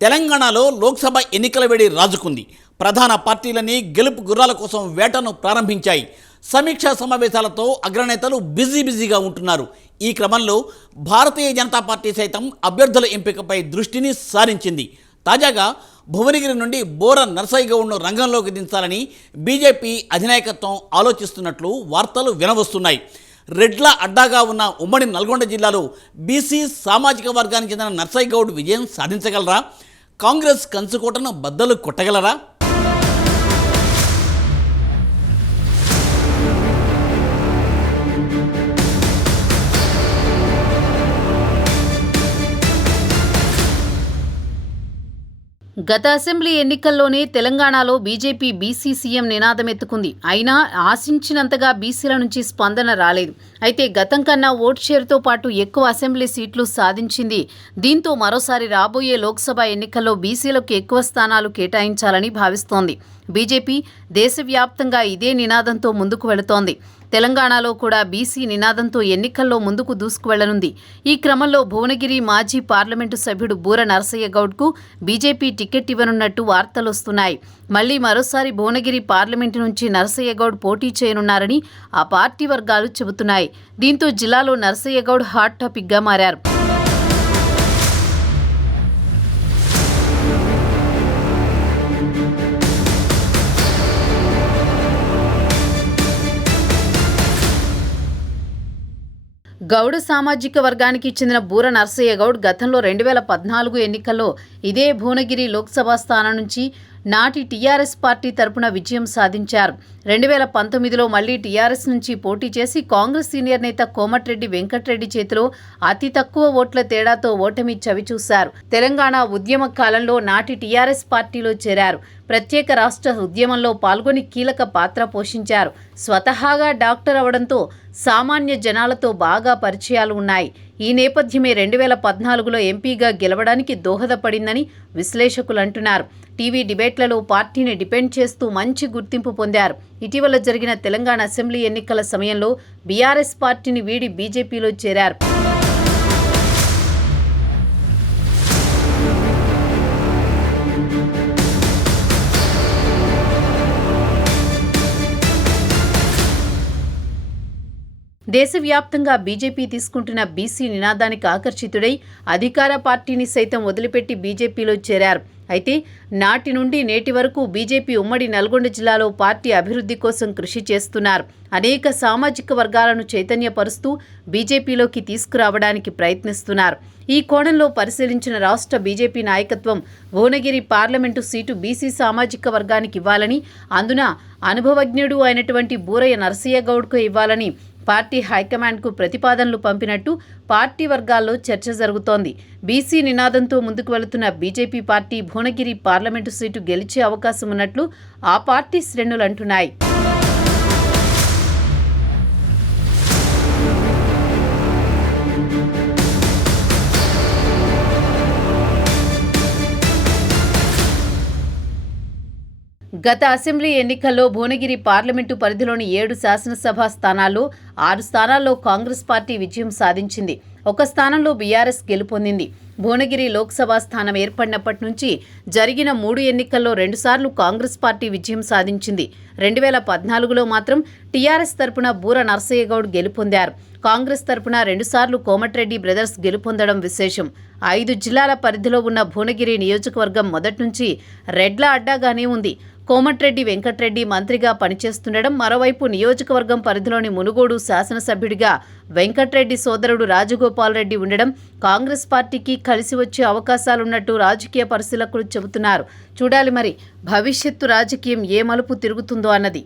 తెలంగాణలో లోక్సభ ఎన్నికల వేడి రాజుకుంది. ప్రధాన పార్టీలని గెలుపు గుర్రాల కోసం వేటను ప్రారంభించాయి. సమీక్షా సమావేశాలతో అగ్రనేతలు బిజీగా ఉంటున్నారు. ఈ క్రమంలో భారతీయ జనతా పార్టీ సైతం అభ్యర్థుల ఎంపికపై దృష్టిని సారించింది. తాజాగా భువనగిరి నుండి బోర నర్సయ్య గౌడ్ను రంగంలోకి దించాలని బీజేపీ అధినాయకత్వం ఆలోచిస్తున్నట్లు వార్తలు వినవస్తున్నాయి. రెడ్ల అడ్డాగా ఉన్న ఉమ్మడి నల్గొండ జిల్లాలో బీసీ సామాజిక వర్గానికి చెందిన నర్సయ్య గౌడ్ విజయం సాధించగలరా? కాంగ్రెస్ కంచుకోటను బద్దలు కొట్టగలరా? గత అసెంబ్లీ ఎన్నికల్లోనే తెలంగాణలో బీజేపీ బీసీ సీఎం నినాదం ఎత్తుకుంది. అయినా ఆశించినంతగా బీసీల నుంచి స్పందన రాలేదు. అయితే గతం కన్నా ఓటు షేరుతో పాటు ఎక్కువ అసెంబ్లీ సీట్లు సాధించింది. దీంతో మరోసారి రాబోయే లోక్సభ ఎన్నికల్లో బీసీలకు ఎక్కువ స్థానాలు కేటాయించాలని భావిస్తోంది. బీజేపీ దేశవ్యాప్తంగా ఇదే నినాదంతో ముందుకు వెళుతోంది. తెలంగాణలో కూడా బీసీ నినాదంతో ఎన్నికల్లో ముందుకు దూసుకువెళ్లనుంది. ఈ క్రమంలో భువనగిరి మాజీ పార్లమెంటు సభ్యుడు బూర నర్సయ్య గౌడ్కు బీజేపీ టికెట్ ఇవ్వనున్నట్టు వార్తలొస్తున్నాయి. మళ్లీ మరోసారి భువనగిరి పార్లమెంటు నుంచి నర్సయ్య గౌడ్ పోటీ చేయనున్నారని ఆ పార్టీ వర్గాలు చెబుతున్నాయి. దీంతో జిల్లాలో నర్సయ్య గౌడ్ హాట్ టాపిక్గా మారారు. గౌడ సామాజిక వర్గానికి చెందిన బూర నర్సయ్య గౌడ్ గతంలో 2014 ఎన్నికల్లో ఇదే భువనగిరి లోక్సభ స్థానం నుంచి నాటి టీఆర్ఎస్ పార్టీ తరపున విజయం సాధించారు. 2019లో మళ్లీ టీఆర్ఎస్ నుంచి పోటీ చేసి కాంగ్రెస్ సీనియర్ నేత కోమటిరెడ్డి వెంకటరెడ్డి చేతిలో అతి తక్కువ ఓట్ల తేడాతో ఓటమి చవిచూశారు. తెలంగాణ ఉద్యమ కాలంలో నాటి టీఆర్ఎస్ పార్టీలో చేరారు. ప్రత్యేక రాష్ట్ర ఉద్యమంలో పాల్గొని కీలక పాత్ర పోషించారు. స్వతహాగా డాక్టర్ అవడంతో సామాన్య జనాలతో బాగా పరిచయాలు ఉన్నాయి. ఈ నేపథ్యమే 2014లో ఎంపీగా గెలవడానికి దోహదపడిందని విశ్లేషకులు అంటున్నారు. టీవీ డిబేట్లలో పార్టీని డిపెండ్ చేస్తూ మంచి గుర్తింపు పొందారు. ఇటీవల జరిగిన తెలంగాణ అసెంబ్లీ ఎన్నికల సమయంలో బీఆర్ఎస్ పార్టీని వీడి బీజేపీలో చేరారు. దేశవ్యాప్తంగా బీజేపీ తీసుకుంటున్న బీసీ నినాదానికి ఆకర్షితుడై అధికార పార్టీని సైతం వదిలిపెట్టి బీజేపీలో చేరారు. అయితే నాటి నుండి నేటి వరకు బీజేపీ ఉమ్మడి నల్గొండ జిల్లాలో పార్టీ అభివృద్ధి కోసం కృషి చేస్తున్నారు. అనేక సామాజిక వర్గాలను చైతన్యపరుస్తూ బీజేపీలోకి తీసుకురావడానికి ప్రయత్నిస్తున్నారు. ఈ కోణంలో పరిశీలించిన రాష్ట్ర బీజేపీ నాయకత్వం భువనగిరి పార్లమెంటు సీటు బీసీ సామాజిక వర్గానికి ఇవ్వాలని, అందున అనుభవజ్ఞుడు అయినటువంటి బూరయ్య నర్సయ్య గౌడ్కు ఇవ్వాలని పార్టీ హైకమాండ్కు ప్రతిపాదనలు పంపినట్టు పార్టీ వర్గాల్లో చర్చ జరుగుతోంది. బీసీ నినాదంతో ముందుకు వెళుతున్న BJP party Bhuvanagiri parliament seat గెలిచే అవకాశం ఉన్నట్లు ఆ పార్టీ శ్రేణులు అంటున్నాయి. గత అసెంబ్లీ ఎన్నికల్లో భువనగిరి పార్లమెంటు పరిధిలోని 7 శాసనసభ స్థానాల్లో 6 స్థానాల్లో కాంగ్రెస్ పార్టీ విజయం సాధించింది. ఒక స్థానంలో బీఆర్ఎస్ గెలుపొందింది. భువనగిరి లోక్సభ స్థానం ఏర్పడినప్పటి నుంచి జరిగిన 3 ఎన్నికల్లో 2 సార్లు కాంగ్రెస్ పార్టీ విజయం సాధించింది. 2014లో మాత్రం టీఆర్ఎస్ తరపున బూర నర్సయ్య గౌడ్ గెలుపొందారు. కాంగ్రెస్ తరపున 2 సార్లు కోమటిరెడ్డి బ్రదర్స్ గెలుపొందడం విశేషం. 5 జిల్లాల పరిధిలో ఉన్న భువనగిరి నియోజకవర్గం మొదటి నుంచి రెడ్ల అడ్డాగానే ఉంది. కోమటిరెడ్డి వెంకటరెడ్డి మంత్రిగా పనిచేస్తుండడం, మరోవైపు నియోజకవర్గం పరిధిలోని మునుగోడు శాసనసభ్యుడిగా వెంకటరెడ్డి సోదరుడు రాజగోపాల్ రెడ్డి ఉండడం కాంగ్రెస్ పార్టీకి కలిసి వచ్చే అవకాశాలున్నట్టు రాజకీయ పరిశీలకులు చెబుతున్నారు. చూడాలి మరి భవిష్యత్తు రాజకీయం ఏ మలుపు తిరుగుతుందో అన్నది.